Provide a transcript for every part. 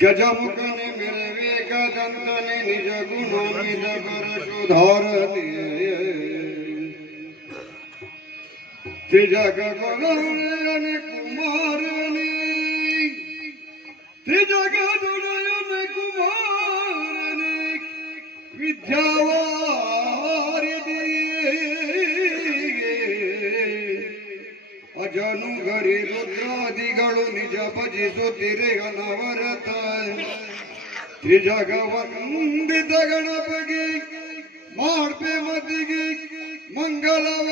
गजमुखने मिलवे गजंतने निज गुणमिद कर सुधारने त्रिजग गुणयन कुमारने त्रिजग गुणयन कुमारने विद्यावारिधि ಅಜನು ಗರಿ ರುದ್ರಾದಿಗಳು ನಿಜ ಭಜಿಸುತ್ತಿರೆ ಅನವರತ ತ್ರಿಜಗವಂದಿತ ಗಣಪಗೆ ಮಾಡ್ಪೆ ಮತಿಗೆ ಮಂಗಲವ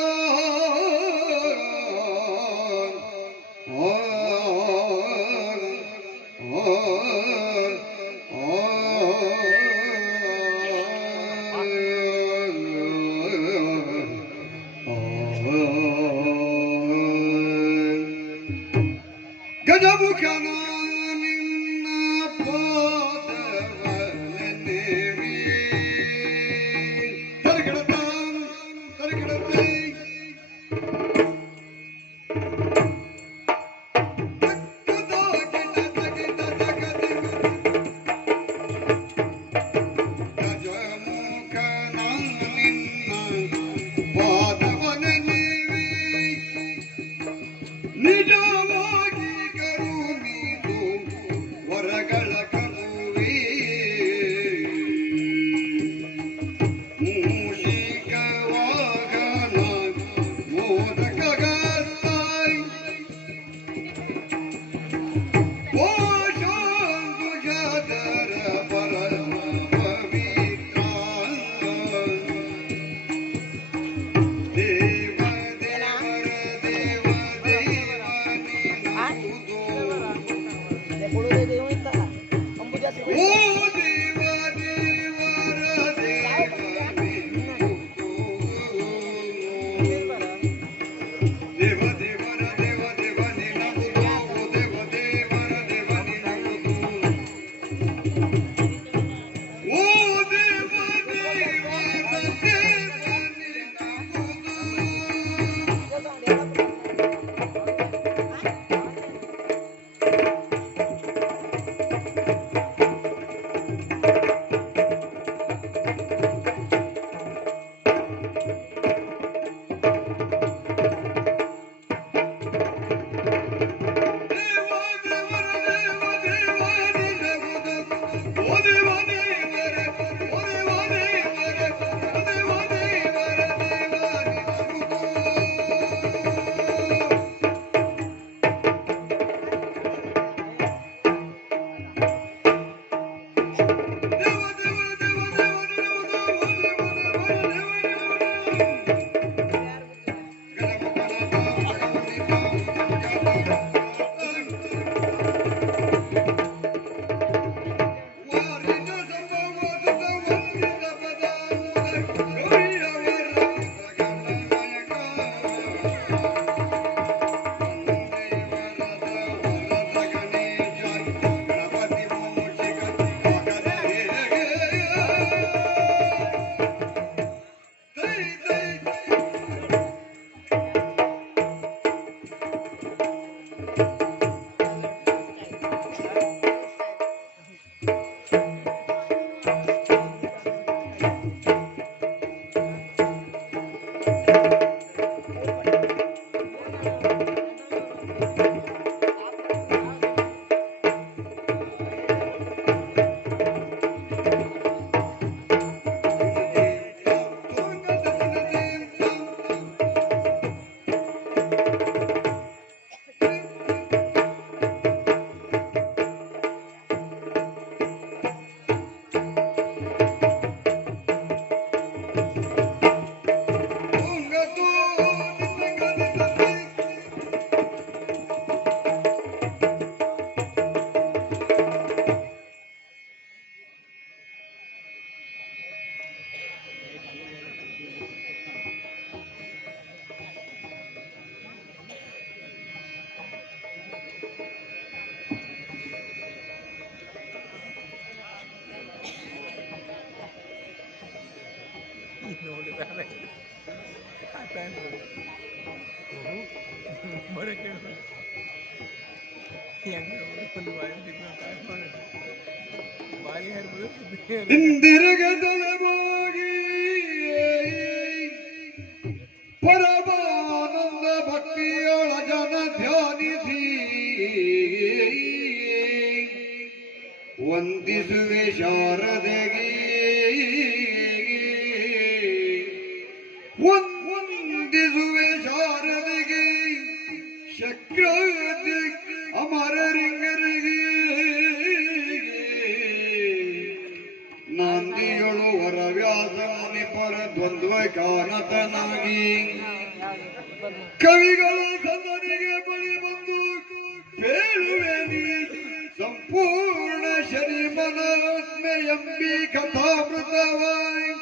ಗಜಮುಖನ ನಿನ್ನ ಪಾದವನೆ ಹಿಂದಿರುಗದಲವಾಗಿ ಪರಮಾನಂದ ಭಕ್ತಿಯೊಳ ಜನ ಧ್ಯಾನಿಸಿ ವಂದಿಸುವೆ ಶಾರದೆಗೆ ವಂದಿಸುವೆ ಶಾರದೆಗೆ ಶಕ್ರಾದಿ ಅಮರರಿಂಗರಿಗೆ ನಾಂದಿಯೊಳು ವರವ್ಯಾಸ ಮುನಿ ಪರ ದ್ವಂದ್ವ ಕಾನತನಾಗಿ ಕವಿಗಳ ಸದನಿಗೆ ಬಳಿ ಬಂದು ಕೇಳುವೆ ನೀ ಸಂಪೂರ್ಣ ಶನಿ ಮನಾತ್ಮೆ ಎಂಬಿ ಕಥಾಮೃತವಾಯ್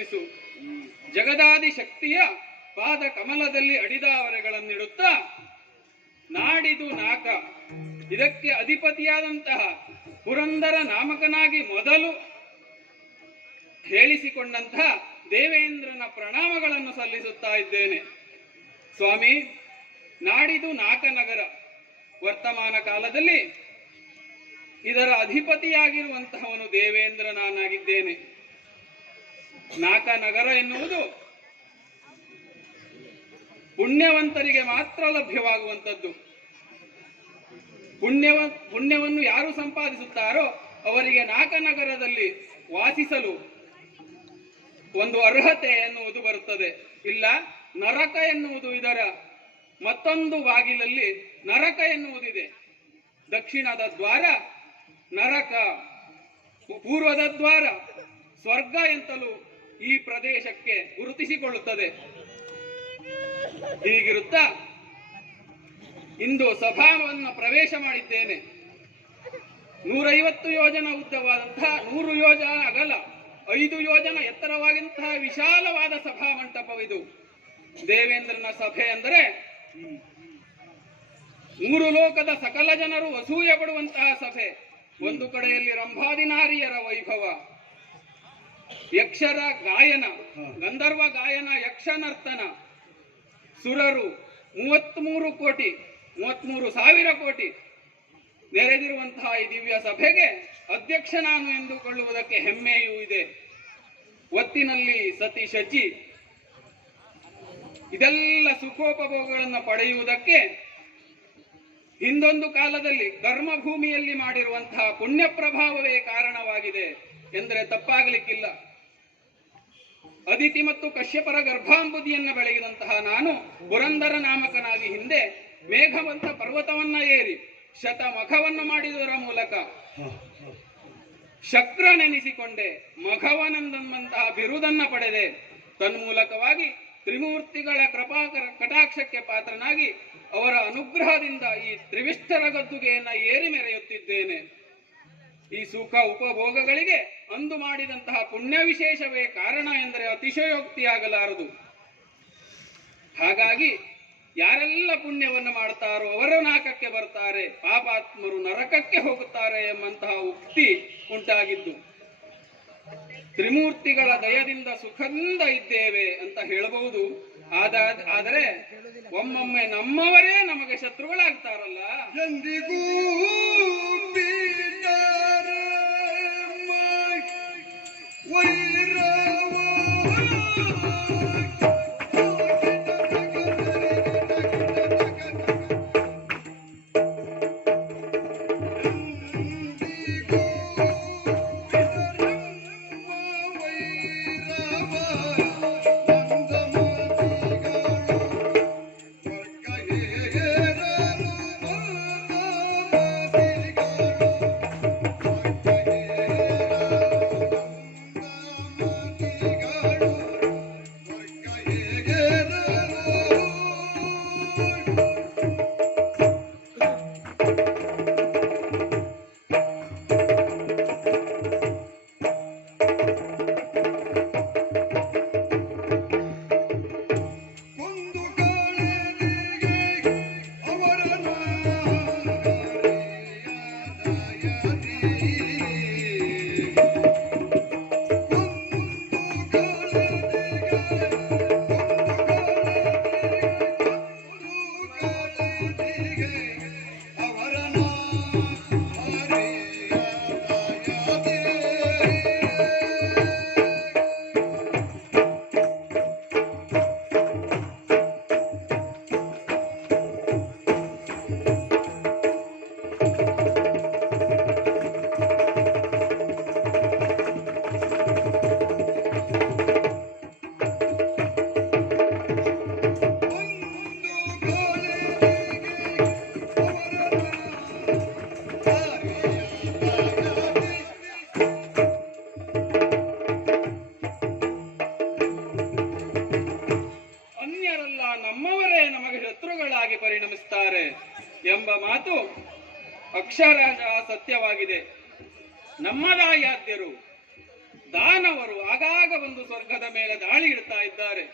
ರಕ್ಷಿಸು. ಜಗದಾದಿ ಶಕ್ತಿಯ ಪಾದ ಕಮಲದಲ್ಲಿ ಅಡಿದಾವರೆಗಳನ್ನಿಡುತ್ತಾ ನಾಡಿದು ನಾಕ ಇದಕ್ಕೆ ಅಧಿಪತಿಯಾದಂತಹ ಪುರಂದರ ನಾಮಕನಾಗಿ ಮೊದಲು ಹೇಳಿಸಿಕೊಂಡಂತಹ ದೇವೇಂದ್ರನ ಪ್ರಣಾಮಗಳನ್ನು ಸಲ್ಲಿಸುತ್ತಾ ಇದ್ದೇನೆ. ಸ್ವಾಮಿ, ನಾಡಿದು ನಾಕನಗರ ವರ್ತಮಾನ ಕಾಲದಲ್ಲಿ ಇದರ ಅಧಿಪತಿಯಾಗಿರುವಂತಹವನು ದೇವೇಂದ್ರ ನಾನಾಗಿದ್ದೇನೆ. ನಾಕನಗರ ಎನ್ನುವುದು ಪುಣ್ಯವಂತರಿಗೆ ಮಾತ್ರ ಲಭ್ಯವಾಗುವಂಥದ್ದು. ಪುಣ್ಯವನ್ನು ಯಾರು ಸಂಪಾದಿಸುತ್ತಾರೋ ಅವರಿಗೆ ನಾಕನಗರದಲ್ಲಿ ವಾಸಿಸಲು ಒಂದು ಅರ್ಹತೆ ಎನ್ನುವುದು ಬರುತ್ತದೆ. ಇಲ್ಲ, ನರಕ ಎನ್ನುವುದು ಇದರ ಮತ್ತೊಂದು ಬಾಗಿಲಲ್ಲಿ ನರಕ ಎನ್ನುವುದಿದೆ. ದಕ್ಷಿಣದ ದ್ವಾರ ನರಕ, ಪೂರ್ವದ ದ್ವಾರ ಸ್ವರ್ಗ ಎಂತಲೂ ಈ ಪ್ರದೇಶಕ್ಕೆ ಗುರುತಿಸಿಕೊಳ್ಳುತ್ತದೆ. ಹೀಗಿರುತ್ತಾ ಇಂದು ಸಭಾವನ್ನು ಪ್ರವೇಶ ಮಾಡಿದ್ದೇನೆ. 150 ಯೋಜನ ಉದ್ದವಾದಂತಹ, 100 ಯೋಜನ ಅಗಲ, 5 ಯೋಜನ ಎತ್ತರವಾಗಿಂತಹ ವಿಶಾಲವಾದ ಸಭಾ ಮಂಟಪವಿದು. ದೇವೇಂದ್ರನ ಸಭೆ ಅಂದರೆ 3 ಲೋಕದ ಸಕಲ ಜನರು ಅಸೂಯೆ ಪಡುವಂತಹ ಸಭೆ. ಒಂದು ಕಡೆಯಲ್ಲಿ ರಂಭಾದಿನಾರಿಯರ ವೈಭವ, ಯಕ್ಷರ ಗಾಯನ, ಗಂಧರ್ವ ಗಾಯನ, ಯಕ್ಷ ನರ್ತನ, ಸುರರು 33,000 ಕೋಟಿ ನೆರೆದಿರುವಂತಹ ಈ ದಿವ್ಯ ಸಭೆಗೆ ಅಧ್ಯಕ್ಷ ನಾನು ಎಂದುಕೊಳ್ಳುವುದಕ್ಕೆ ಹೆಮ್ಮೆಯೂ ಇದೆ. ಒತ್ತಿನಲ್ಲಿ ಸತಿ ಶಚಿ ಇದೆಲ್ಲ ಸುಖೋಪಭೋಗಗಳನ್ನು ಪಡೆಯುವುದಕ್ಕೆ ಹಿಂದೊಂದು ಕಾಲದಲ್ಲಿ ಕರ್ಮಭೂಮಿಯಲ್ಲಿ ಮಾಡಿರುವಂತಹ ಪುಣ್ಯ ಪ್ರಭಾವವೇ ಕಾರಣವಾಗಿದೆ ಎಂದರೆ ತಪ್ಪಾಗಲಿಕ್ಕಿಲ್ಲ. ಅದಿತಿ ಮತ್ತು ಕಶ್ಯಪರ ಗರ್ಭಾಂಬುದಿಯನ್ನು ಬೆಳಗಿದಂತಹ ನಾನು ಪುರಂದರ ನಾಮಕನಾಗಿ ಹಿಂದೆ ಮೇಘವಂತ ಪರ್ವತವನ್ನ ಏರಿ ಶತಮಖವನ್ನು ಮಾಡಿದುದರ ಮೂಲಕ ಶಕ್ರ ನೆನೆಸಿಕೊಂಡೆ, ಮಘವನೆಂದಂತಹ ಬಿರುದನ್ನ ಪಡೆದೆ. ತನ್ಮೂಲಕವಾಗಿ ತ್ರಿಮೂರ್ತಿಗಳ ಕಟಾಕ್ಷಕ್ಕೆ ಪಾತ್ರನಾಗಿ ಅವರ ಅನುಗ್ರಹದಿಂದ ಈ ತ್ರಿವಿಷ್ಟರ ಗದ್ದುಗೆಯನ್ನ ಏರಿ ಮೆರೆಯುತ್ತಿದ್ದೇನೆ. ಈ ಸುಖ ಉಪಭೋಗಗಳಿಗೆ ಅಂದು ಮಾಡಿದಂತಹ ಪುಣ್ಯ ವಿಶೇಷವೇ ಕಾರಣ ಎಂದರೆ ಅತಿಶಯೋಕ್ತಿಯಾಗಲಾರದು. ಹಾಗಾಗಿ ಯಾರೆಲ್ಲ ಪುಣ್ಯವನ್ನು ಮಾಡ್ತಾರೋ ಅವರು ನಾಕಕ್ಕೆ ಬರ್ತಾರೆ, ಪಾಪಾತ್ಮರು ನರಕಕ್ಕೆ ಹೋಗುತ್ತಾರೆ ಎಂಬಂತಹ ಉಕ್ತಿ ಉಂಟಾಗಿದ್ದು, ತ್ರಿಮೂರ್ತಿಗಳ ದಯದಿಂದ ಸುಖದಿಂದ ಇದ್ದೇವೆ ಅಂತ ಹೇಳಬಹುದು. ಆದರೆ ಒಮ್ಮೊಮ್ಮೆ ನಮ್ಮವರೇ ನಮಗೆ ಶತ್ರುಗಳಾಗ್ತಾರಲ್ಲ. ಎಂದಿಗೂ ಪರಿಣಮಿಸುತ್ತಾರೆ ಎಂಬ ಮಾತು ಅಕ್ಷರಶಃ ಸತ್ಯವಾಗಿದೆ. ನಮ್ಮ ದಾಯಾದ್ಯರು ದಾನವರು ಆಗಾಗ ಬಂದು ಸ್ವರ್ಗದ ಮೇಲೆ ದಾಳಿ ಇಡ್ತಾ ಇದ್ದಾರೆ.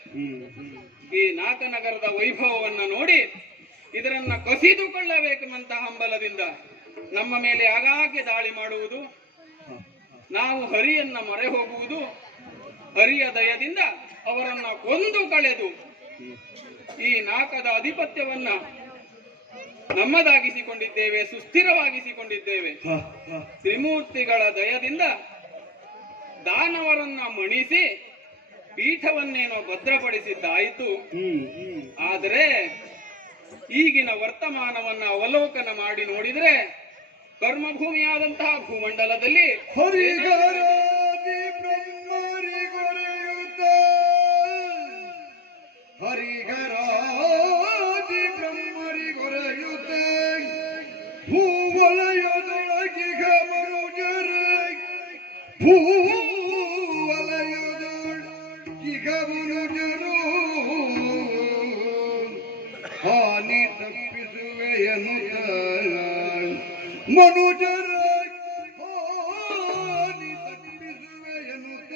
ಈ ನಾಗನಗರದ ವೈಭವವನ್ನ ನೋಡಿ ಇದರನ್ನ ಕಸಿದುಕೊಳ್ಳಬೇಕೆಂಬಂತ ಹಂಬಲದಿಂದ ನಮ್ಮ ಮೇಲೆ ಆಗಾಗ್ಗೆ ದಾಳಿ ಮಾಡುವುದು, ನಾವು ಹರಿಯನ್ನ ಮೊರೆ ಹೋಗುವುದು, ಹರಿಯ ದಯದಿಂದ ಅವರನ್ನ ಕೊಂದು ಕಳೆದು ಈ ನಾಕದ ಅಧಿಪತ್ಯವನ್ನ ನಮ್ಮದಾಗಿಸಿಕೊಂಡಿದ್ದೇವೆ, ಸುಸ್ಥಿರವಾಗಿಸಿಕೊಂಡಿದ್ದೇವೆ. ತ್ರಿಮೂರ್ತಿಗಳ ದಯದಿಂದ ದಾನವರನ್ನ ಮಣಿಸಿ ಪೀಠವನ್ನೇನೋ ಭದ್ರಪಡಿಸಿದ್ದಾಯಿತು. ಆದರೆ ಈಗಿನ ವರ್ತಮಾನವನ್ನ ಅವಲೋಕನ ಮಾಡಿ ನೋಡಿದ್ರೆ ಕರ್ಮಭೂಮಿಯಾದಂತಹ ಭೂಮಂಡಲದಲ್ಲಿ ಹರಿಗರಾದಿ ಬ್ರಹ್ಮರಿಗೊರೆಯುತ್ತ ಭೂವಲಯದೊಳಗಿಗ ಮನುಜರ ಭೂವಲಯದೊಳಗಿಗ ಮನುಜರು ಹಾನಿ ತಪ್ಪಿಸುವೆಯನುತ ಮನುಜರ ಹಾನಿ ತಪ್ಪಿಸುವೆಯನುತ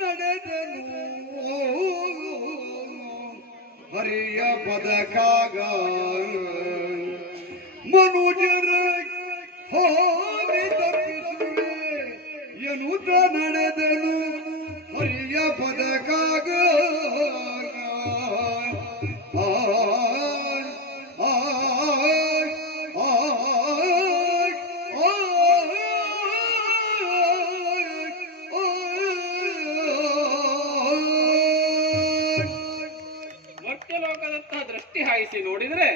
ನಡೆದನು ಹರಿಯ ಪದಕಾಗ ಮನುಜರ ಹಾನಿ ತಪ್ಪಿಸುವೆ ಎನ್ನುತ್ತ ನಡೆದನು ಹರಿಯ ಪದಕಾಗ ಮರ್ತ್ಯಲೋಕದತ್ತ ದೃಷ್ಟಿ ಹಾಯಿಸಿ ನೋಡಿದ್ರೆ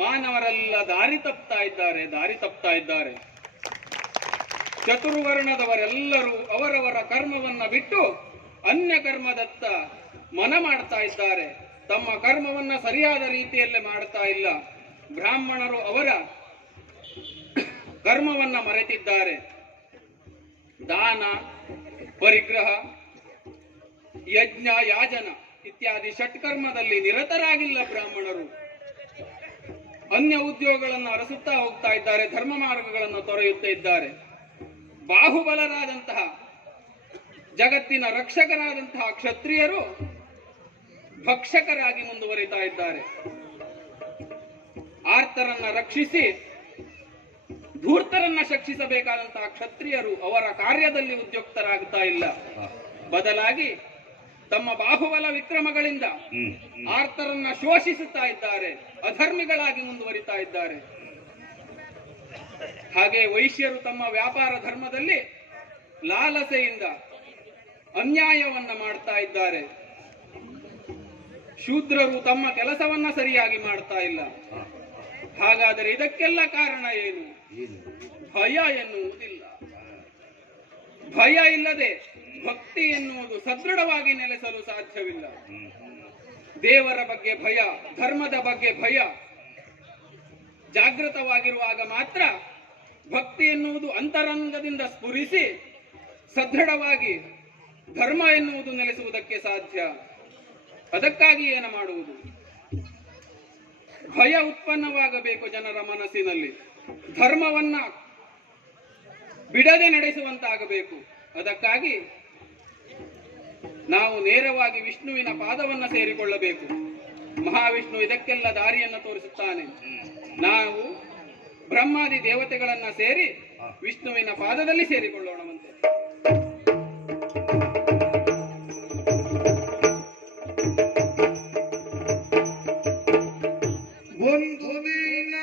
ಮಾನವರೆಲ್ಲ ದಾರಿ ತಪ್ತಾ ಇದ್ದಾರೆ. ಚತುರ್ವರ್ಣದವರೆಲ್ಲರೂ ಅವರವರ ಕರ್ಮವನ್ನ ಬಿಟ್ಟು ಅನ್ಯ ಕರ್ಮದತ್ತ ಮನ ಮಾಡ್ತಾ ಇದ್ದಾರೆ. ತಮ್ಮ ಕರ್ಮವನ್ನ ಸರಿಯಾದ ರೀತಿಯಲ್ಲಿ ಮಾಡ್ತಾ ಇಲ್ಲ. ಬ್ರಾಹ್ಮಣರು ಅವರ ಕರ್ಮವನ್ನ ಮರೆತಿದ್ದಾರೆ. ದಾನ, ಪರಿಗ್ರಹ, ಯಜ್ಞ, ಯಾಜನ ಇತ್ಯಾದಿ ಷಟ್ಕರ್ಮದಲ್ಲಿ ನಿರತರಾಗಿಲ್ಲ ಬ್ರಾಹ್ಮಣರು. ಅನ್ಯ ಉದ್ಯೋಗಗಳನ್ನು ಅರಸುತ್ತಾ ಹೋಗ್ತಾ ಇದ್ದಾರೆ, ಧರ್ಮ ಮಾರ್ಗಗಳನ್ನು ತೊರೆಯುತ್ತಾ ಇದ್ದಾರೆ. ಬಾಹುಬಲರಾದಂತಹ ಜಗತ್ತಿನ ರಕ್ಷಕರಾದಂತಹ ಕ್ಷತ್ರಿಯರು ಭಕ್ಷಕರಾಗಿ ಮುಂದುವರಿತಾ ಇದ್ದಾರೆ. ಆರ್ತರನ್ನ ರಕ್ಷಿಸಿ ಧೂರ್ತರನ್ನ ಶಿಕ್ಷಿಸಬೇಕಾದಂತಹ ಕ್ಷತ್ರಿಯರು ಅವರ ಕಾರ್ಯದಲ್ಲಿ ಉದ್ಯುಕ್ತರಾಗ್ತಾ ಇಲ್ಲ. ಬದಲಾಗಿ ತಮ್ಮ ಬಾಹುಬಲ ವಿಕ್ರಮಗಳಿಂದ ಆರ್ತರನ್ನ ಶೋಷಿಸುತ್ತಾ ಇದ್ದಾರೆ, ಅಧರ್ಮಿಗಳಾಗಿ ಮುಂದುವರಿತಾ ಇದ್ದಾರೆ. ಹಾಗೆ ವೈಶ್ಯರು ತಮ್ಮ ವ್ಯಾಪಾರ ಧರ್ಮದಲ್ಲಿ ಲಾಲಸೆಯಿಂದ ಅನ್ಯಾಯವನ್ನ ಮಾಡ್ತಾ ಇದ್ದಾರೆ. ಶೂದ್ರರು ತಮ್ಮ ಕೆಲಸವನ್ನ ಸರಿಯಾಗಿ ಮಾಡ್ತಾ ಇಲ್ಲ. ಹಾಗಾದರೆ ಇದಕ್ಕೆಲ್ಲ ಕಾರಣ ಏನು? ಭಯ ಎನ್ನುವುದಿಲ್ಲ. ಭಯ ಇಲ್ಲದೆ ಭಕ್ತಿ ಎನ್ನುವುದು ಸದೃಢವಾಗಿ ನೆಲೆಸಲು ಸಾಧ್ಯವಿಲ್ಲ. ದೇವರ ಬಗ್ಗೆ ಭಯ, ಧರ್ಮದ ಬಗ್ಗೆ ಭಯ ಜಾಗೃತವಾಗಿರುವಾಗ ಮಾತ್ರ ಭಕ್ತಿ ಎನ್ನುವುದು ಅಂತರಂಗದಿಂದ ಸ್ಫುರಿಸಿ ಸದೃಢವಾಗಿ ಧರ್ಮ ಎನ್ನುವುದು ನೆಲೆಸುವುದಕ್ಕೆ ಸಾಧ್ಯ. ಅದಕ್ಕಾಗಿ ಏನು ಮಾಡುವುದು? ಭಯ ಉತ್ಪನ್ನವಾಗಬೇಕು ಜನರ ಮನಸ್ಸಿನಲ್ಲಿ, ಧರ್ಮವನ್ನ ಬಿಡದೆ ನಡೆಸುವಂತಾಗಬೇಕು. ಅದಕ್ಕಾಗಿ ನಾವು ನೇರವಾಗಿ ವಿಷ್ಣುವಿನ ಪಾದವನ್ನ ಸೇರಿಕೊಳ್ಳಬೇಕು. ಮಹಾವಿಷ್ಣು ಇದಕ್ಕೆಲ್ಲ ದಾರಿಯನ್ನು ತೋರಿಸುತ್ತಾನೆ. ನಾವು ಬ್ರಹ್ಮಾದಿ ದೇವತೆಗಳನ್ನ ಸೇರಿ ವಿಷ್ಣುವಿನ ಪಾದದಲ್ಲಿ ಸೇರಿಕೊಳ್ಳೋಣವಂತೆ. ಒಂದು ದಿನ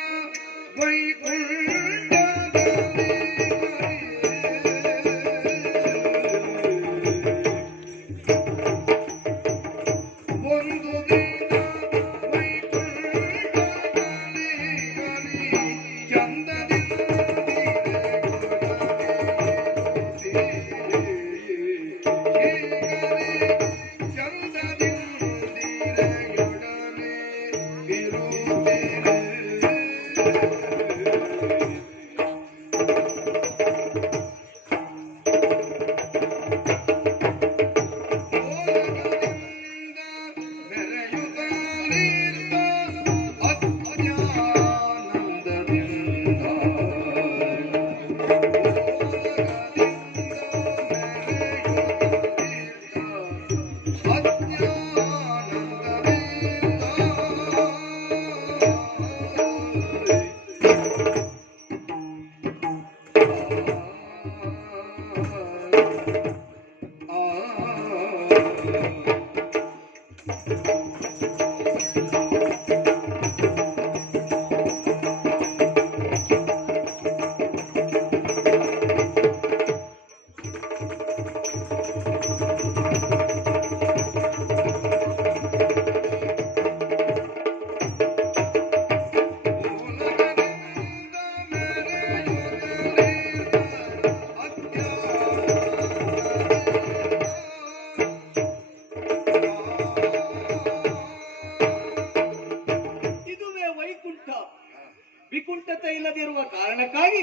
ವಿಕುಂಠತೆ ಇಲ್ಲದಿರುವ ಕಾರಣಕ್ಕಾಗಿ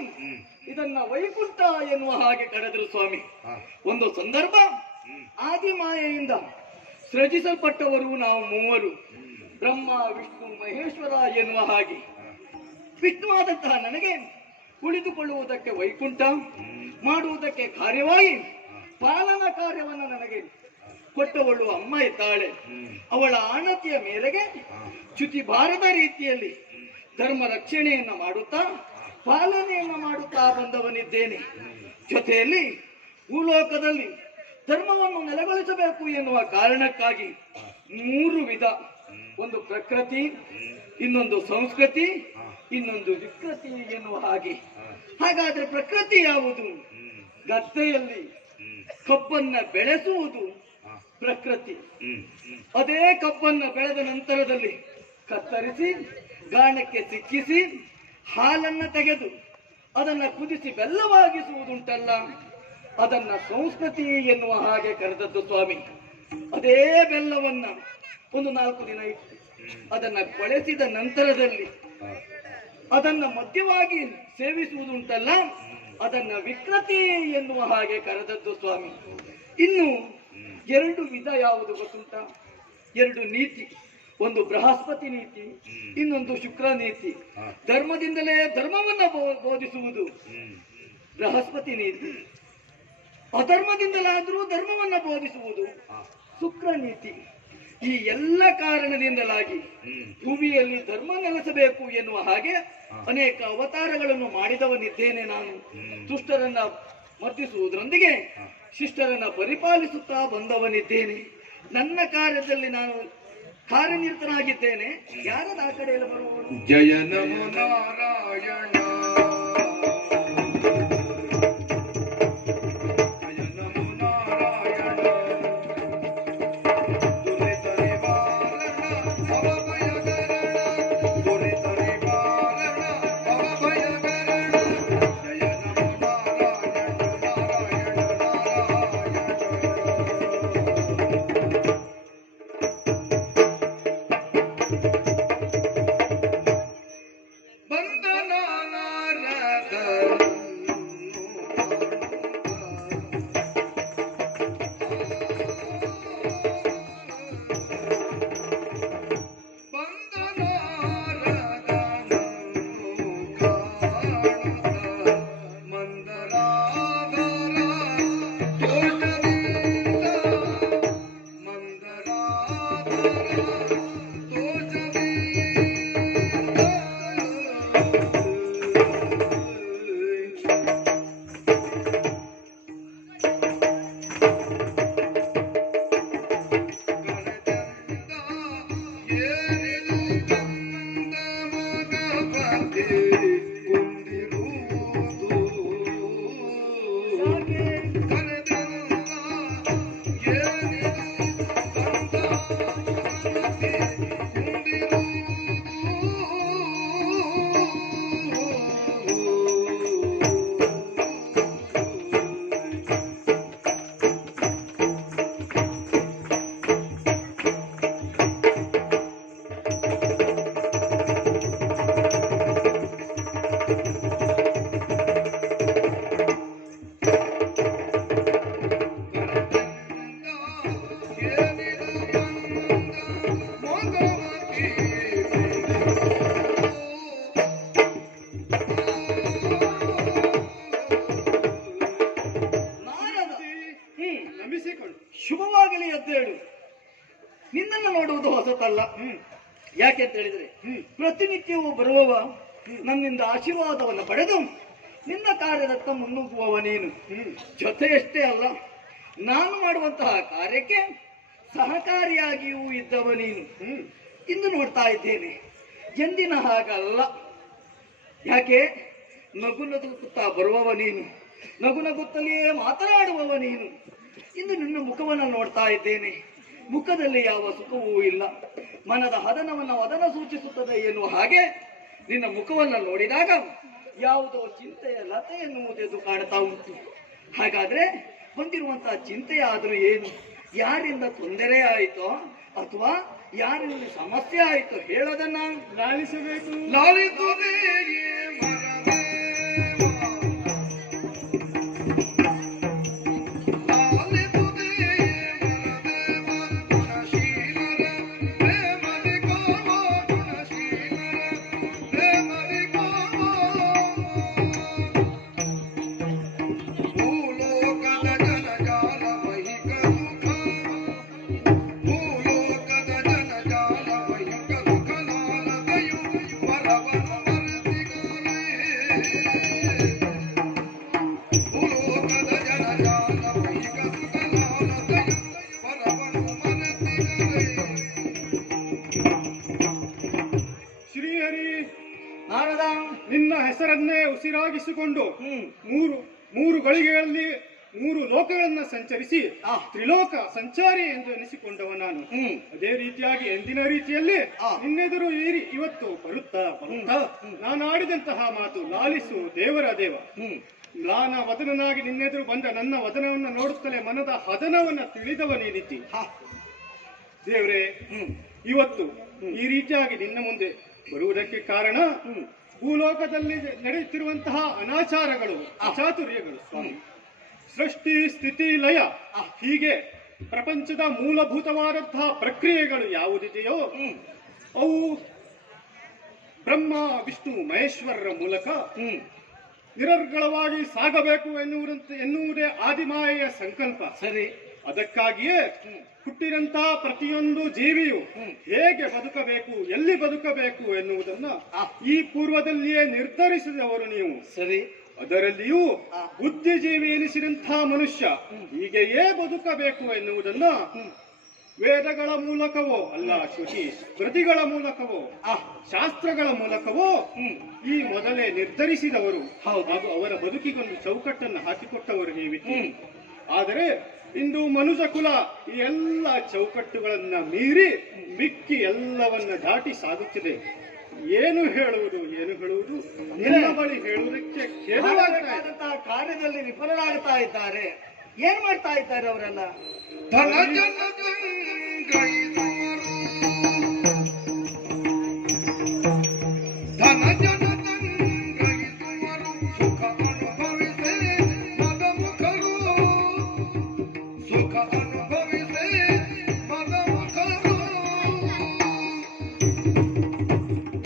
ಇದನ್ನ ವೈಕುಂಠ ಎನ್ನುವ ಹಾಗೆ ಕರೆದರು ಸ್ವಾಮಿ. ಒಂದು ಸಂದರ್ಭ, ಆದಿಮಾಯೆಯಿಂದ ಸೃಜಿಸಲ್ಪಟ್ಟವರು ನಾವು ಮೂವರು, ಬ್ರಹ್ಮ ವಿಷ್ಣು ಮಹೇಶ್ವರ ಎನ್ನುವ ಹಾಗೆ. ವಿಷ್ಣುವಾದಂತಹ ನನಗೆ ಕುಳಿತುಕೊಳ್ಳುವುದಕ್ಕೆ ವೈಕುಂಠ, ಮಾಡುವುದಕ್ಕೆ ಕಾರ್ಯವಾಗಿ ಪಾಲನಾ ಕಾರ್ಯವನ್ನು ನನಗೆ ಕೊಟ್ಟವಳು ಅಮ್ಮ ಇದ್ದಾಳೆ. ಅವಳ ಆಣತಿಯ ಮೇರೆಗೆ ಚ್ಯುತಿ ಬಾರದ ರೀತಿಯಲ್ಲಿ ಧರ್ಮ ರಕ್ಷಣೆಯನ್ನ ಮಾಡುತ್ತಾ ಪಾಲನೆಯನ್ನ ಮಾಡುತ್ತಾ ಬಂದವನಿದ್ದೇನೆ. ಜೊತೆಯಲ್ಲಿ ಭೂಲೋಕದಲ್ಲಿ ಧರ್ಮವನ್ನು ನೆಲೆಗೊಳಿಸಬೇಕು ಎನ್ನುವ ಕಾರಣಕ್ಕಾಗಿ 3 ವಿಧ, ಒಂದು ಪ್ರಕೃತಿ, ಇನ್ನೊಂದು ಸಂಸ್ಕೃತಿ, ಇನ್ನೊಂದು ವಿಕೃತಿ ಎನ್ನುವ ಹಾಗೆ. ಹಾಗಾದ್ರೆ ಪ್ರಕೃತಿ ಯಾವುದು? ಗದ್ದೆಯಲ್ಲಿ ಕಬ್ಬನ್ನ ಬೆಳೆಸುವುದು ಪ್ರಕೃತಿ. ಅದೇ ಕಬ್ಬನ್ನ ಬೆಳೆದ ನಂತರದಲ್ಲಿ ಕತ್ತರಿಸಿ ಗಾಣಕ್ಕೆ ಸಿಕ್ಕಿಸಿ ಹಾಲನ್ನ ತೆಗೆದು ಅದನ್ನ ಕುದಿಸಿ ಬೆಲ್ಲವಾಗಿಸುವುದುಂಟಲ್ಲ, ಅದನ್ನ ಸಂಸ್ಕೃತಿ ಎನ್ನುವ ಹಾಗೆ ಕರೆದದ್ದು ಸ್ವಾಮಿ. ಅದೇ ಬೆಲ್ಲವನ್ನ ಒಂದು 4 ದಿನ ಇಟ್ಟು ಅದನ್ನ ಕೊಳೆಸಿದ ನಂತರದಲ್ಲಿ ಅದನ್ನ ಮದ್ಯವಾಗಿ ಸೇವಿಸುವುದುಂಟಲ್ಲ, ಅದನ್ನ ವಿಕೃತಿ ಎನ್ನುವ ಹಾಗೆ ಕರೆದದ್ದು ಸ್ವಾಮಿ. ಇನ್ನು 2 ವಿಧ ಯಾವುದು ಗೊತ್ತುಂಟ? 2 ನೀತಿ, ಒಂದು ಬೃಹಸ್ಪತಿ ನೀತಿ, ಇನ್ನೊಂದು ಶುಕ್ರ ನೀತಿ. ಧರ್ಮದಿಂದಲೇ ಧರ್ಮವನ್ನ ಬೋಧಿಸುವುದು ಬೃಹಸ್ಪತಿ ನೀತಿ, ಅಧರ್ಮದಿಂದಲಾದರೂ ಧರ್ಮವನ್ನ ಬೋಧಿಸುವುದು ಶುಕ್ರ ನೀತಿ. ಈ ಎಲ್ಲ ಕಾರಣದಿಂದಲಾಗಿ ಭೂಮಿಯಲ್ಲಿ ಧರ್ಮ ನೆಲೆಸಬೇಕು ಎನ್ನುವ ಹಾಗೆ ಅನೇಕ ಅವತಾರಗಳನ್ನು ಮಾಡಿದವನಿದ್ದೇನೆ ನಾನು. ದುಷ್ಟರನ್ನ ಮರ್ದಿಸುವುದರೊಂದಿಗೆ ಶಿಷ್ಟರನ್ನ ಪರಿಪಾಲಿಸುತ್ತಾ ಬಂದವನಿದ್ದೇನೆ. ನನ್ನ ಕಾರ್ಯದಲ್ಲಿ ನಾನು ಕಾರ್ಯನಿರತನಾಗಿದ್ದೇನೆ. ಯಾರದ ಆ ಕಡೆಯಲ್ಲಿ ಬರುವವನು? ಜಯ ನಮೋ ನಾರಾಯಣ, ಜಯ ನಮೋ ನಾರಾಯಣ. ದುರಿತ ನಿವಾರಣ ಭವಭಯಗರಣ, ದುರಿತ ನಿವಾರಣ ಭವಭಯಗರಣ. ಜಯ ನಮೋ ನಾರಾಯಣ, ನಾರಾಯಣ ನಾರಾಯಣ. ಶುಭವಾಗಲಿ ಎದ್ದೇಳು. ನಿನ್ನನ್ನು ನೋಡುವುದು ಹೊಸತಲ್ಲ. ಯಾಕೆ ಅಂತ ಹೇಳಿದ್ರೆ ಪ್ರತಿನಿತ್ಯವೂ ಬರುವವ ನನ್ನಿಂದ ಆಶೀರ್ವಾದವನ್ನು ಪಡೆದು ನಿನ್ನ ಕಾರ್ಯದತ್ತ ಮುನ್ನುಗ್ಗುವವ ನೀನು. ಜೊತೆಯಷ್ಟೇ ಅಲ್ಲ, ನಾನು ಮಾಡುವಂತಹ ಕಾರ್ಯಕ್ಕೆ ಸಹಕಾರಿಯಾಗಿಯೂ ಇದ್ದವ ನೀನು. ಇಂದು ನೋಡ್ತಾ ಇದ್ದೇನೆ, ಎಂದಿನ ಹಾಗಲ್ಲ. ಯಾಕೆ? ನಗು ನಗುತ್ತಾ ಬರುವವ ನೀನು, ನಗು ನಗುತ್ತಲಿಯೇ ಮಾತನಾಡುವವ ನೀನು. ಇಂದು ನಿನ್ನ ಮುಖವನ್ನು ನೋಡ್ತಾ ಇದ್ದೇನೆ, ಮುಖದಲ್ಲಿ ಯಾವ ಸುಖವೂ ಇಲ್ಲ. ಮನದ ಹದನವನ್ನು ವದನ ಸೂಚಿಸುತ್ತದೆ ಎನ್ನುವ ಹಾಗೆ ನಿನ್ನ ಮುಖವನ್ನು ನೋಡಿದಾಗ ಯಾವುದೋ ಚಿಂತೆಯ ಲತೆ ಎನ್ನುವುದೆಂದು ಕಾಣ್ತಾ ಉಂಟು. ಹಾಗಾದ್ರೆ ಬಂದಿರುವಂತಹ ಚಿಂತೆಯಾದ್ರೂ ಏನು? ಯಾರಿಂದ ತೊಂದರೆ ಆಯಿತೋ ಅಥವಾ ಯಾರಿಂದ ಸಮಸ್ಯೆ ಆಯಿತೋ ಹೇಳೋದನ್ನ ಲಾಲಿಸಬೇಕು. ಲಾಲಿಸುವುದೇ ಭೂಲೋಕದ ಜನಜಾಲ ವೈಕ ಸುಖಲಾಲತೆಯು ಪರವನ್ನು ಮರೆತಿರಲೇ. ಶ್ರೀಹರಿ, ನಾರದ ನಿನ್ನ ಹೆಸರನ್ನೇ ಉಸಿರಾಗಿಸಿಕೊಂಡು ಹ್ಮ್ ಮೂರು ಗಳಿಗೆಯಲ್ಲಿ 3 ಲೋಕಗಳನ್ನ ಸಂಚರಿಸಿ ಆ. ತ್ರಿಲೋಕ ಸಂಚಾರಿ ಎಂದು ಎನಿಸಿಕೊಂಡವ ನಾನು. ಹ್ಮ್ ಅದೇ ರೀತಿಯಾಗಿ ಎಂದಿನ ರೀತಿಯಲ್ಲಿ ಆ. ನಿನ್ನೆದುರು ಇವತ್ತು ಬರುತ್ತಾ ನಾನು ಆಡಿದಂತಹ ಮಾತು ಲಾಲಿಸು ದೇವರ ದೇವ. ಮ್ಲಾನ ವದನನಾಗಿ ನಿನ್ನೆದುರು ಬಂದ ನನ್ನ ವದನವನ್ನು ನೋಡುತ್ತಲೇ ಮನದ ಹದನವನ್ನ ತಿಳಿದವ ನೀನಿದ್ದಿ. ಹಾ. ದೇವರೇ, ಇವತ್ತು ಈ ರೀತಿಯಾಗಿ ನಿನ್ನ ಮುಂದೆ ಬರುವುದಕ್ಕೆ ಕಾರಣ ಭೂಲೋಕದಲ್ಲಿ ನಡೆಯುತ್ತಿರುವಂತಹ ಅನಾಚಾರಗಳು, ಅಚಾತುರ್ಯಗಳು ಸ್ವಾಮಿ. ಸೃಷ್ಟಿ, ಸ್ಥಿತಿ, ಲಯ ಹೀಗೆ ಪ್ರಪಂಚದ ಮೂಲಭೂತವಾದಂತಹ ಪ್ರಕ್ರಿಯೆಗಳು ಯಾವುದಿದೆಯೋ ಅವು ಬ್ರಹ್ಮ, ವಿಷ್ಣು, ಮಹೇಶ್ವರರ ಮೂಲಕ ನಿರರ್ಗಳವಾಗಿ ಸಾಗಬೇಕು ಎನ್ನುವುದೇ ಆದಿಮಾಯೆಯ ಸಂಕಲ್ಪ. ಸರಿ. ಅದಕ್ಕಾಗಿಯೇ ಹುಟ್ಟಿದಂತಹ ಪ್ರತಿಯೊಂದು ಜೀವಿಯು ಹೇಗೆ ಬದುಕಬೇಕು, ಎಲ್ಲಿ ಬದುಕಬೇಕು ಎನ್ನುವುದನ್ನ ಈ ಪೂರ್ವದಲ್ಲಿಯೇ ನಿರ್ಧರಿಸಿದವರು ನೀವು. ಸರಿ. ಅದರಲ್ಲಿಯೂ ಬುದ್ಧಿಜೀವಿ ಎನಿಸಿದಂತಹ ಮನುಷ್ಯ ಹೀಗೆಯೇ ಬದುಕಬೇಕು ಎನ್ನುವುದನ್ನ ವೇದಗಳ ಮೂಲಕವೋ ಅಲ್ಲ, ಶ್ರುತಿ ಸ್ಮೃತಿಗಳ ಮೂಲಕವೋ ಶಾಸ್ತ್ರಗಳ ಮೂಲಕವೋ ಈ ಮೊದಲೇ ನಿರ್ಧರಿಸಿದವರು ಹಾಗೂ ಅವರ ಬದುಕಿಗೊಂದು ಚೌಕಟ್ಟನ್ನು ಹಾಕಿಕೊಟ್ಟವರು ನೀವಿತ್ತು. ಆದರೆ ಇಂದು ಮನುಷ್ಯ ಕುಲ ಈ ಎಲ್ಲ ಚೌಕಟ್ಟುಗಳನ್ನ ಮೀರಿ ಮಿಕ್ಕಿ ಎಲ್ಲವನ್ನ ದಾಟಿ ಸಾಗುತ್ತಿದೆ. ಏನು ಹೇಳುವುದು ನಿನ್ನ ಬಳಿ ಹೇಳುವುದಕ್ಕೆ ಮಾಡಬೇಕಾದಂತಹ ಕಾರ್ಯದಲ್ಲಿ ವಿಫಲರಾಗ್ತಾ ಇದ್ದಾರೆ. ಏನ್ ಮಾಡ್ತಾ ಇದ್ದಾರೆ ಅವರೆಲ್ಲ? ಧನ ಜನ ಗೈಸುವರು, ಧನ ಜನ ಗೈಸುವರು, ಸುಖ ಅನುಭವಿಸಿ ಮದಮುಖರು, ಸುಖ ಅನುಭವಿಸಿ ಮದಮುಖರು.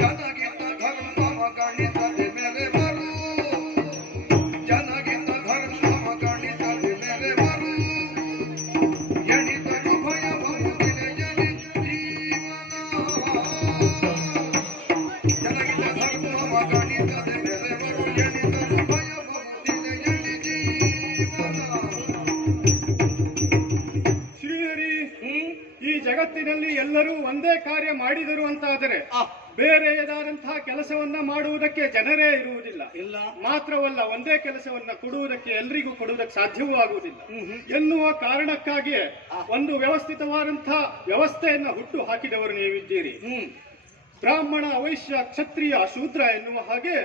ಜನಗಿತ ಧರ್ಮವ ಗಣಿತದೆ ಮೆರೆವರು, ಜನಗಿತ ಧರ್ಮವ ಗಣಿತದೆ ಮೆರೆವರು. ಎಣಿತರು ಭಯ ಬರುತ್ತಿದೆ ಜನಿ ಜೀವನ, ಜನಗಿತ ಧರ್ಮವ ಗಣಿತದೆ ಮೆರೆವರು. ಎಣಿತರು ಭಯ ಬರುತ್ತಿದೆ ಜನಿ ಜೀವನ. ಶ್ರೀಹರಿ, ಈ ಜಗತ್ತಿನಲ್ಲಿ ಎಲ್ಲರೂ ಒಂದೇ ಕಾರ್ಯ ಮಾಡಿದರು ಅಂತಾದರೆ ಬೇರೆಯದಾದಂತಹ ಕೆಲಸವನ್ನ ಮಾಡುವುದಕ್ಕೆ ಜನರೇ ಇರುವುದಿಲ್ಲ. ಇಲ್ಲ. ಮಾತ್ರವಲ್ಲ, ಒಂದೇ ಕೆಲಸವನ್ನ ಕೊಡುವುದಕ್ಕೆ ಎಲ್ರಿಗೂ ಕೊಡುವುದಕ್ಕೆ ಸಾಧ್ಯವೂ ಆಗುವುದಿಲ್ಲ ಎನ್ನುವ ಕಾರಣಕ್ಕಾಗಿಯೇ ಒಂದು ವ್ಯವಸ್ಥಿತವಾದಂತಹ ವ್ಯವಸ್ಥೆಯನ್ನ ಹುಟ್ಟು ಹಾಕಿದವರು ನೀವಿದ್ದೀರಿ. ಬ್ರಾಹ್ಮಣ, ವೈಶ್ಯ, ಕ್ಷತ್ರಿಯ, ಶೂದ್ರ ಎನ್ನುವ ಹಾಗೆ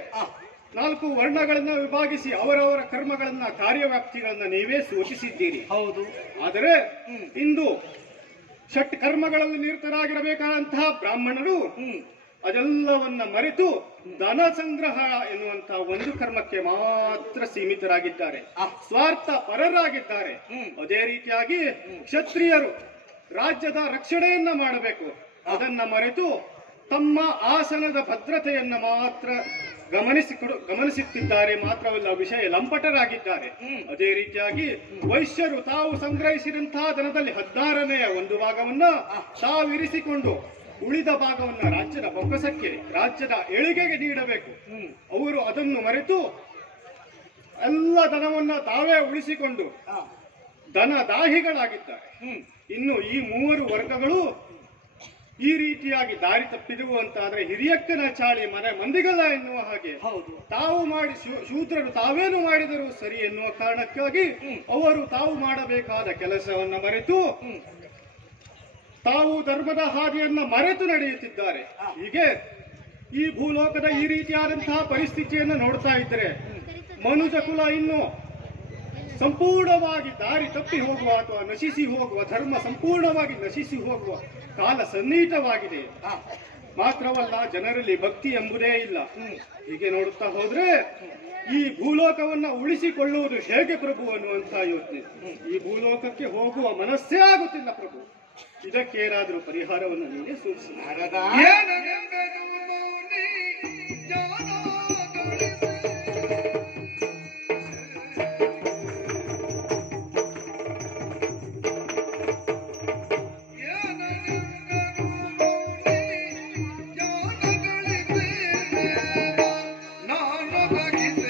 4 ವರ್ಣಗಳನ್ನ ವಿಭಾಗಿಸಿ ಅವರವರ ಕರ್ಮಗಳನ್ನ, ಕಾರ್ಯವ್ಯಾಪ್ತಿಗಳನ್ನ ನೀವೇ ಸೂಚಿಸಿದ್ದೀರಿ. ಹೌದು. ಆದರೆ ಇಂದು ಷಟ್ ಕರ್ಮಗಳಲ್ಲಿ ನಿರತರಾಗಿರಬೇಕಾದಂತಹ ಬ್ರಾಹ್ಮಣರು ಅದೆಲ್ಲವನ್ನ ಮರೆತು ಧನ ಸಂಗ್ರಹ ಎನ್ನುವಂತಹ ಒಂದು ಕರ್ಮಕ್ಕೆ ಮಾತ್ರ ಸೀಮಿತರಾಗಿದ್ದಾರೆ, ಸ್ವಾರ್ಥ ಪರರಾಗಿದ್ದಾರೆ. ಅದೇ ರೀತಿಯಾಗಿ ಕ್ಷತ್ರಿಯರು ರಾಜ್ಯದ ರಕ್ಷಣೆಯನ್ನ ಮಾಡಬೇಕು, ಅದನ್ನ ಮರೆತು ತಮ್ಮ ಆಸನದ ಭದ್ರತೆಯನ್ನ ಮಾತ್ರ ಗಮನಿಸುತ್ತಿದ್ದಾರೆ. ಮಾತ್ರವಲ್ಲ, ವಿಷಯ ಲಂಪಟರಾಗಿದ್ದಾರೆ. ಅದೇ ರೀತಿಯಾಗಿ ವೈಶ್ಯರು ತಾವು ಸಂಗ್ರಹಿಸಿದಂತಹ ಧನದಲ್ಲಿ 16ನೇ ಒಂದು ಭಾಗವನ್ನ ತಾವಿರಿಸಿಕೊಂಡು ಉಳಿದ ಭಾಗವನ್ನ ರಾಜ್ಯದ ಬೊಕ್ಕಸಕ್ಕೆ, ರಾಜ್ಯದ ಏಳಿಗೆಗೆ ನೀಡಬೇಕು. ಅವರು ಅದನ್ನು ಮರೆತು ಎಲ್ಲ ಧನವನ್ನ ತಾವೇ ಉಳಿಸಿಕೊಂಡು ಧನದಾಹಿಗಳಾಗಿದ್ದಾರೆ. ಇನ್ನು ಈ 3 ವರ್ಗಗಳು ಈ ರೀತಿಯಾಗಿ ದಾರಿ ತಪ್ಪಿದವು ಅಂತಾದ್ರೆ ಹಿರಿಯಕ್ಕನ ಚಾಳಿ ಮನೆ ಮಂದಿಗಲ್ಲ ಎನ್ನುವ ಹಾಗೆ ತಾವು ಮಾಡಿ ಶೂದ್ರರು ತಾವೇನು ಮಾಡಿದರು ಸರಿ ಎನ್ನುವ ಕಾರಣಕ್ಕಾಗಿ ಅವರು ತಾವು ಮಾಡಬೇಕಾದ ಕೆಲಸವನ್ನ ಮರೆತು ತಾವು ಧರ್ಮದ ಹಾದಿಯನ್ನ ಮರೆತು ನಡೆಯುತ್ತಿದ್ದಾರೆ. ಹೀಗೆ ಈ ಭೂಲೋಕದ ಈ ರೀತಿಯಾದಂತಹ ಪರಿಸ್ಥಿತಿಯನ್ನು ನೋಡ್ತಾ ಇದ್ದರೆ ಮನುಷ್ಯ ಕುಲ ಇನ್ನು ಸಂಪೂರ್ಣವಾಗಿ ದಾರಿ ತಪ್ಪಿ ಹೋಗುವ ಅಥವಾ ನಶಿಸಿ ಹೋಗುವ, ಧರ್ಮ ಸಂಪೂರ್ಣವಾಗಿ ನಶಿಸಿ ಹೋಗುವ ಕಾಲ ಸನ್ನಿಹಿತವಾಗಿದೆ. ಮಾತ್ರವಲ್ಲ, ಜನರಲ್ಲಿ ಭಕ್ತಿ ಎಂಬುದೇ ಇಲ್ಲ. ಹೀಗೆ ನೋಡುತ್ತಾ ಹೋದ್ರೆ ಈ ಭೂಲೋಕವನ್ನ ಉಳಿಸಿಕೊಳ್ಳುವುದು ಹೇಗೆ ಪ್ರಭು ಅನ್ನುವಂತಹ ಯೋಚನೆ. ಈ ಭೂಲೋಕಕ್ಕೆ ಹೋಗುವ ಮನಸ್ಸೇ ಆಗುತ್ತಿಲ್ಲ ಪ್ರಭು. ಇದಕ್ಕೇನಾದರೂ ಪರಿಹಾರವನ್ನು ನೀನೇ ಸೂಚಿಸಿ. ಏನನೆಂಬೆನು ಮೌನಿ ಜ್ಞಾನ ಗಳಿಸಿ, ಏನನೆಂಬೆನು ಮೌನಿ ಜ್ಞಾನ ಗಳಿಸಿ, ನಾನು ಬಗಿಸಿ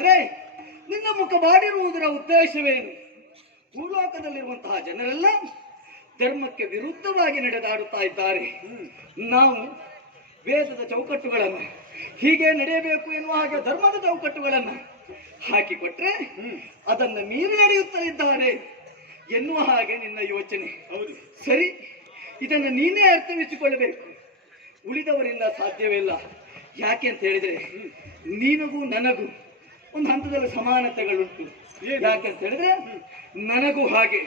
ಹಾಗಾದ್ರೆ ನಿನ್ನ ಮುಖ ಮಾಡಿರುವುದರ ಉದ್ದೇಶವೇನು? ಭೂಲೋಕದಲ್ಲಿರುವಂತಹ ಜನರೆಲ್ಲ ಧರ್ಮಕ್ಕೆ ವಿರುದ್ಧವಾಗಿ ನಡೆದಾಡುತ್ತಾ ಇದ್ದಾರೆ. ನಾವು ವೇದದ ಚೌಕಟ್ಟುಗಳನ್ನು ಹೀಗೆ ನಡೆಯಬೇಕು ಎನ್ನುವ ಹಾಗೆ ಧರ್ಮದ ಚೌಕಟ್ಟುಗಳನ್ನು ಹಾಕಿಕೊಟ್ರೆ ಅದನ್ನು ಮೀರಿ ನಡೆಯುತ್ತಲಿದ್ದಾರೆ ಎನ್ನುವ ಹಾಗೆ ನಿನ್ನ ಯೋಚನೆ. ಹೌದು, ಸರಿ, ಇದನ್ನು ನೀನೇ ಅರ್ಥವಿಸಿಕೊಳ್ಳಬೇಕು. ಉಳಿದವರಿಂದ ಸಾಧ್ಯವಿಲ್ಲ. ಯಾಕೆ ಅಂತ ಹೇಳಿದ್ರೆ ನಿನಗೂ ನನಗೂ ಒಂದು ಹಂತದಲ್ಲಿ ಸಮಾನತೆಗಳುಂಟು. ಯಾಕೆ ಅಂತ ಹೇಳಿದ್ರೆ ನನಗೂ ಹಾಗೆ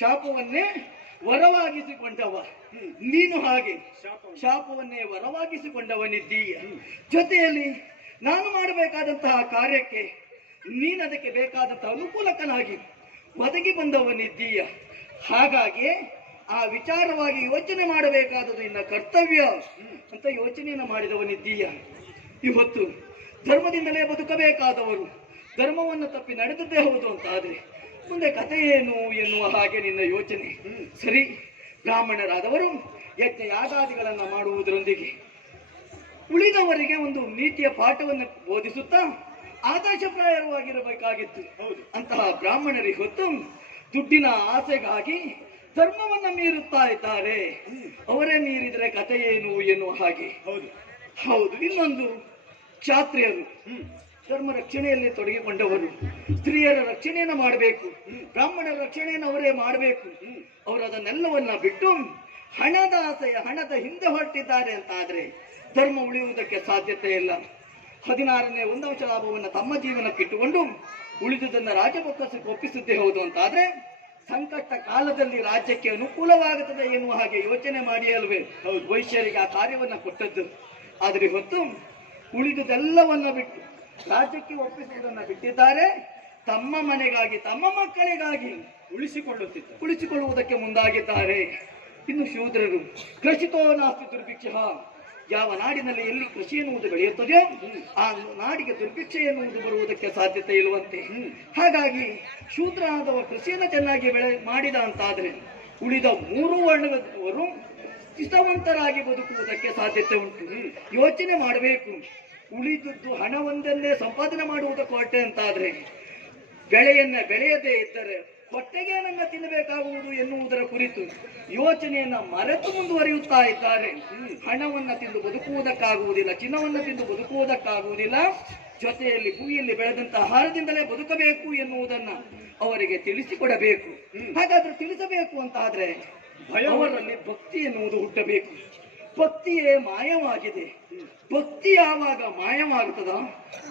ಶಾಪವನ್ನೇ ವರವಾಗಿಸಿಕೊಂಡವ, ನೀನು ಹಾಗೆ ಶಾಪವನ್ನೇ ವರವಾಗಿಸಿಕೊಂಡವನಿದ್ದೀಯ. ಜೊತೆಯಲ್ಲಿ ನಾನು ಮಾಡಬೇಕಾದಂತಹ ಕಾರ್ಯಕ್ಕೆ ನೀನು ಅದಕ್ಕೆ ಬೇಕಾದಂತಹ ಅನುಕೂಲಕನಾಗಿ ಒದಗಿ ಬಂದವನಿದ್ದೀಯ. ಹಾಗಾಗಿ ಆ ವಿಚಾರವಾಗಿ ಯೋಚನೆ ಮಾಡಬೇಕಾದದ್ದು ನಿನ್ನ ಕರ್ತವ್ಯ ಅಂತ ಯೋಚನೆಯನ್ನು ಮಾಡಿದವನಿದ್ದೀಯ. ಇವತ್ತು ಧರ್ಮದಿಂದಲೇ ಬದುಕಬೇಕಾದವರು ಧರ್ಮವನ್ನು ತಪ್ಪಿ ನಡೆದದ್ದೇ ಹೌದು ಅಂತ ಆದ್ರೆ ಮುಂದೆ ಕಥೆ ಏನು ಎನ್ನುವ ಹಾಗೆ ನಿನ್ನ ಯೋಚನೆ. ಸರಿ, ಬ್ರಾಹ್ಮಣರಾದವರು ಯಜ್ಞ ಯಾಗಾದಿಗಳನ್ನು ಮಾಡುವುದರೊಂದಿಗೆ ಉಳಿದವರಿಗೆ ಒಂದು ನೀತಿಯ ಪಾಠವನ್ನು ಬೋಧಿಸುತ್ತಾ ಆದರ್ಶಪ್ರಾಯವಾಗಿರಬೇಕಾಗಿತ್ತು. ಅಂತಹ ಬ್ರಾಹ್ಮಣರಿಗೆ ಹೊತ್ತು ದುಡ್ಡಿನ ಆಸೆಗಾಗಿ ಧರ್ಮವನ್ನ ಮೀರುತ್ತಾ ಇದ್ದಾರೆ. ಅವರೇ ಮೀರಿದರೆ ಕಥೆ ಏನು ಎನ್ನುವ ಹಾಗೆ. ಹೌದು, ಇನ್ನೊಂದು ಕ್ಷಾತ್ರಿಯರು ಧರ್ಮ ರಕ್ಷಣೆಯಲ್ಲಿ ತೊಡಗಿಕೊಂಡವರು, ಸ್ತ್ರೀಯರ ರಕ್ಷಣೆಯನ್ನು ಮಾಡಬೇಕು, ಬ್ರಾಹ್ಮಣರ ರಕ್ಷಣೆಯನ್ನು ಅವರೇ ಮಾಡಬೇಕು. ಅವರು ಅದನ್ನೆಲ್ಲವನ್ನ ಬಿಟ್ಟು ಹಣದ ಆಸೆಯ ಹಣದ ಹಿಂದೆ ಹೊರಟಿದ್ದಾರೆ ಅಂತ ಆದ್ರೆ ಧರ್ಮ ಉಳಿಯುವುದಕ್ಕೆ ಸಾಧ್ಯತೆ ಇಲ್ಲ. 16ನೇ ಒಂದಂಶ ಲಾಭವನ್ನು ತಮ್ಮ ಜೀವನಕ್ಕಿಟ್ಟುಕೊಂಡು ಉಳಿದುದನ್ನು ರಾಜಬೊಕ್ಕಸಕ್ಕೆ ಒಪ್ಪಿಸುತ್ತೇ ಹೌದು ಅಂತ ಆದ್ರೆ ಸಂಕಷ್ಟ ಕಾಲದಲ್ಲಿ ರಾಜ್ಯಕ್ಕೆ ಅನುಕೂಲವಾಗುತ್ತದೆ ಎನ್ನುವ ಹಾಗೆ ಯೋಚನೆ ಮಾಡಿ ಅಲ್ವೇ ವೈಶ್ಯರಿಗೆ ಆ ಕಾರ್ಯವನ್ನ ಕೊಟ್ಟದ್ದು. ಆದರೆ ಹೊತ್ತು ಉಳಿದುದೆಲ್ಲವನ್ನ ಬಿಟ್ಟು ರಾಜ್ಯಕ್ಕೆ ಒಪ್ಪಿಸುವುದನ್ನು ಬಿಟ್ಟಿದ್ದಾರೆ. ತಮ್ಮ ಮನೆಗಾಗಿ ತಮ್ಮ ಮಕ್ಕಳಿಗಾಗಿ ಉಳಿಸಿಕೊಳ್ಳುವುದಕ್ಕೆ ಮುಂದಾಗಿದ್ದಾರೆ. ಇನ್ನು ಶೂದ್ರರು ಕೃಷಿತೋ ನಾಸ್ತಿ ದುರ್ಭಿಕ್ಷ, ಯಾವ ನಾಡಿನಲ್ಲಿ ಎಲ್ಲಿ ಕೃಷಿ ಎನ್ನುವುದು ಬೆಳೆಯುತ್ತದೆಯೋ ಆ ನಾಡಿಗೆ ದುರ್ಭಿಕ್ಷೆ ಎನ್ನುವುದು ಬರುವುದಕ್ಕೆ ಸಾಧ್ಯತೆ ಇಲ್ಲವಂತೆ. ಹಾಗಾಗಿ ಶೂದ್ರ ಆದವ ಕೃಷಿಯನ್ನು ಚೆನ್ನಾಗಿ ಮಾಡಿದ ಅಂತಾದ್ರೆ ಉಳಿದ 3 ವರ್ಣದವರು ಸ್ಥಿತವಂತರಾಗಿ ಬದುಕುವುದಕ್ಕೆ ಸಾಧ್ಯತೆ ಉಂಟು. ಯೋಚನೆ ಮಾಡಬೇಕು. ಉಳಿದದ್ದು ಹಣವೊಂದನ್ನೇ ಸಂಪಾದನೆ ಮಾಡುವುದಕ್ಕೆ ಹೊರಟೆ ಅಂತಾದ್ರೆ ಬೆಳೆಯದೇ ಇದ್ದರೆ ಹೊಟ್ಟೆಗೆ ನನ್ನ ತಿನ್ನಬೇಕಾಗುವುದು ಎನ್ನುವುದರ ಕುರಿತು ಯೋಚನೆಯನ್ನ ಮರೆತು ಮುಂದುವರಿಯುತ್ತಾ ಇದ್ದಾರೆ. ಹಣವನ್ನ ತಿಂದು ಬದುಕುವುದಕ್ಕಾಗುವುದಿಲ್ಲ, ಚಿನ್ನವನ್ನ ತಿಂದು ಬದುಕುವುದಕ್ಕಾಗುವುದಿಲ್ಲ. ಜೊತೆಯಲ್ಲಿ ಭೂಮಿಯಲ್ಲಿ ಬೆಳೆದಂತಹ ಆಹಾರದಿಂದಲೇ ಬದುಕಬೇಕು ಎನ್ನುವುದನ್ನ ಅವರಿಗೆ ತಿಳಿಸಿಕೊಡಬೇಕು. ಹಾಗಾದ್ರೆ ತಿಳಿಸಬೇಕು ಅಂತ ಆದ್ರೆ ಅವರಲ್ಲಿ ಭಕ್ತಿ ಎನ್ನುವುದು ಹುಟ್ಟಬೇಕು. ಭಕ್ತಿಯೇ ಮಾಯವಾಗಿದೆ. ಭಕ್ತಿ ಯಾವಾಗ ಮಾಯವಾಗುತ್ತದ,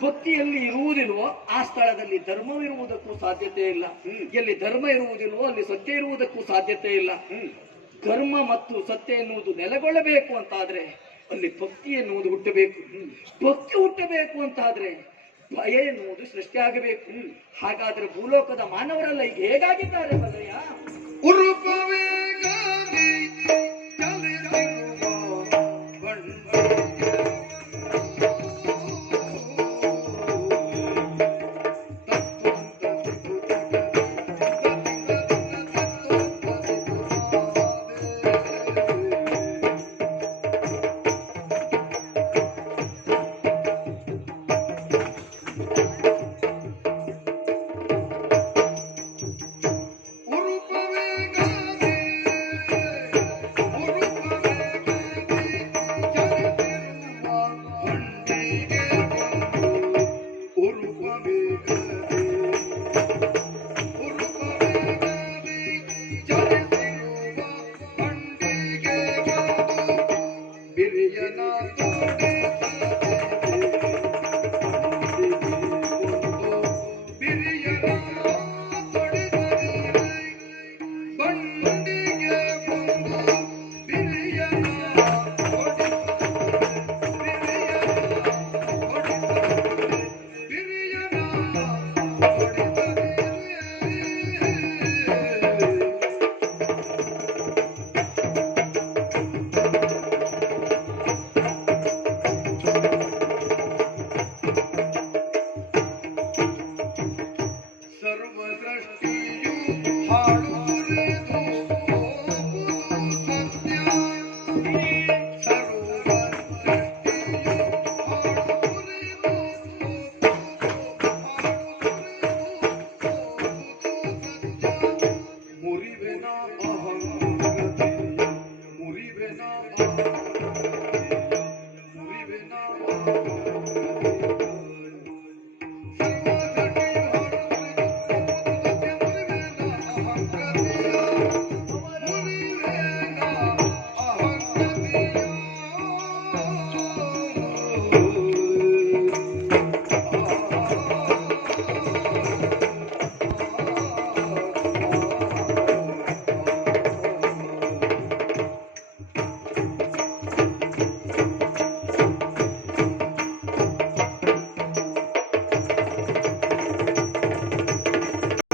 ಭಕ್ತಿಯಲ್ಲಿ ಇರುವುದಿಲ್ವೋ ಆ ಸ್ಥಳದಲ್ಲಿ ಧರ್ಮವಿರುವುದಕ್ಕೂ ಸಾಧ್ಯತೆ ಇಲ್ಲ. ಎಲ್ಲಿ ಧರ್ಮ ಇರುವುದಿಲ್ವೋ ಅಲ್ಲಿ ಸತ್ಯ ಇರುವುದಕ್ಕೂ ಸಾಧ್ಯತೆ ಇಲ್ಲ. ಧರ್ಮ ಮತ್ತು ಸತ್ಯ ಎನ್ನುವುದು ನೆಲೆಗೊಳ್ಳಬೇಕು ಅಂತಾದ್ರೆ ಅಲ್ಲಿ ಭಕ್ತಿ ಎನ್ನುವುದು ಹುಟ್ಟಬೇಕು. ಭಕ್ತಿ ಹುಟ್ಟಬೇಕು ಅಂತಾದ್ರೆ ಭಯ ಎನ್ನುವುದು ಸೃಷ್ಟಿಯಾಗಬೇಕು. ಹಾಗಾದ್ರೆ ಭೂಲೋಕದ ಮಾನವರೆಲ್ಲ ಈಗ ಹೇಗಾಗಿದ್ದಾರೆ ಬಲ್ಲಯ್ಯ? ಉರುಪವೇ ಗಾಂಧಿ ಚಲಿಸಿರುವ ಬಂಡಿಗೆ ಉರುಪವೇ